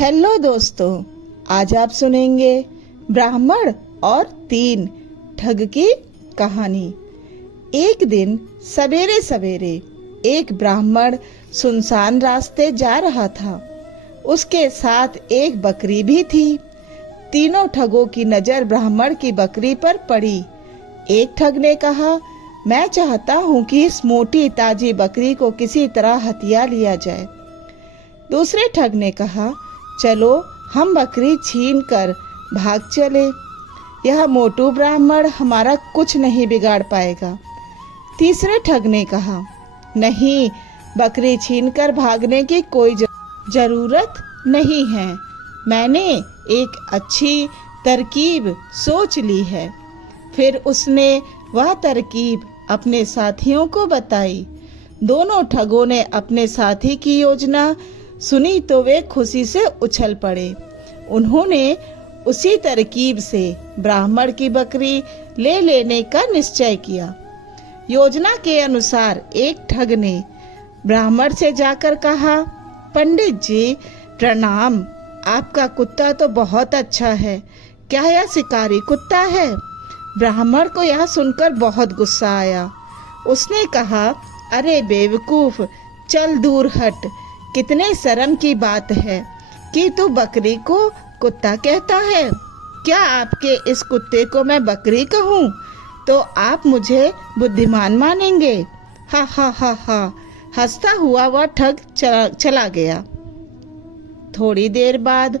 Hello दोस्तों, आज आप सुनेंगे ब्राह्मण और 3 ठग की कहानी। एक दिन सवेरे सवेरे एक ब्राह्मण सुनसान रास्ते जा रहा था। उसके साथ एक बकरी भी थी। तीनों ठगों की नजर ब्राह्मण की बकरी पर पड़ी। एक ठग ने कहा, मैं चाहता हूँ कि इस मोटी ताजी बकरी को किसी तरह हथिया लिया जाए। दूसरे ठग ने कहा, चलो हम बकरी छीन कर भाग चले, यह मोटू ब्राह्मण हमारा कुछ नहीं बिगाड़ पाएगा। तीसरे ठग ने कहा, नहीं, बकरी छीन कर भागने की कोई जरूरत नहीं है, मैंने एक अच्छी तरकीब सोच ली है। फिर उसने वह तरकीब अपने साथियों को बताई। दोनों ठगों ने अपने साथी की योजना सुनी तो वे खुशी से उछल पड़े। उन्होंने उसी तरकीब से ब्राह्मण की बकरी ले लेने का निश्चय किया। योजना के अनुसार एक ठग ने ब्राह्मण से जाकर कहा, पंडित जी प्रणाम, आपका कुत्ता तो बहुत अच्छा है, क्या यह शिकारी कुत्ता है? ब्राह्मण को यह सुनकर बहुत गुस्सा आया। उसने कहा, अरे बेवकूफ, चल दूर हट, कितने शर्म की बात है कि तू बकरी को कुत्ता कहता है। क्या आपके इस कुत्ते को मैं बकरी कहूँ तो आप मुझे बुद्धिमान मानेंगे? हा हा हा हा। हंसता हुआ वह ठग चला गया। थोड़ी देर बाद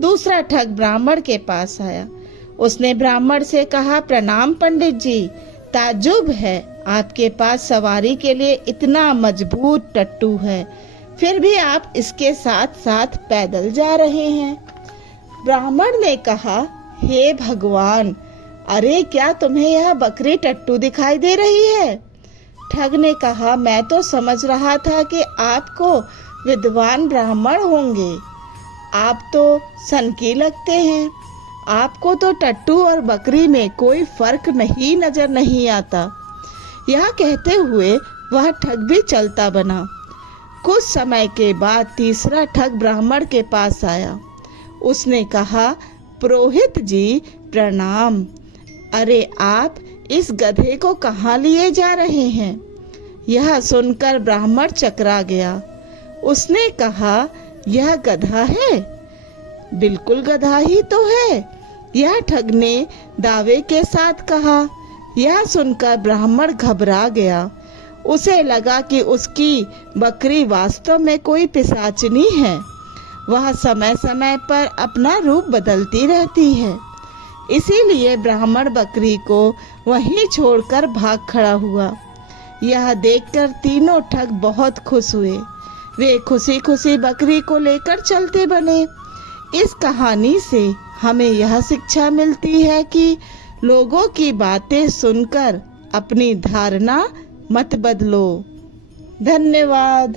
दूसरा ठग ब्राह्मण के पास आया। उसने ब्राह्मण से कहा, प्रणाम पंडित जी, ताज्जुब है आपके पास सवारी के लिए इतना मजबूत टट्टू है, फिर भी आप इसके साथ साथ पैदल जा रहे हैं। ब्राह्मण ने कहा, हे भगवान, अरे क्या तुम्हें यह बकरी टट्टू दिखाई दे रही है? ठग ने कहा, मैं तो समझ रहा था कि आपको विद्वान ब्राह्मण होंगे, आप तो सनकी लगते हैं, आपको तो टट्टू और बकरी में कोई फर्क नहीं नजर नहीं आता। यह कहते हुए वह ठग भी चलता बना। कुछ समय के बाद तीसरा ठग ब्राह्मण के पास आया। उसने कहा, पुरोहित जी प्रणाम, अरे आप इस गधे को कहाँ लिए जा रहे हैं? यह सुनकर ब्राह्मण चकरा गया। उसने कहा, यह गधा है? बिल्कुल गधा ही तो है, यह ठग ने दावे के साथ कहा। यह सुनकर ब्राह्मण घबरा गया। उसे लगा कि उसकी बकरी वास्तव में कोई पिशाचनी है। वह समय समय पर अपना रूप बदलती रहती है। इसीलिए ब्राह्मण बकरी को वहीं छोड़कर भाग खड़ा हुआ। यह देखकर तीनों ठग बहुत खुश हुए। वे खुशी खुशी बकरी को लेकर चलते बने। इस कहानी से हमें यह शिक्षा मिलती है कि लोगों की बातें सुनकर अपनी धारणा मत बदलो। धन्यवाद।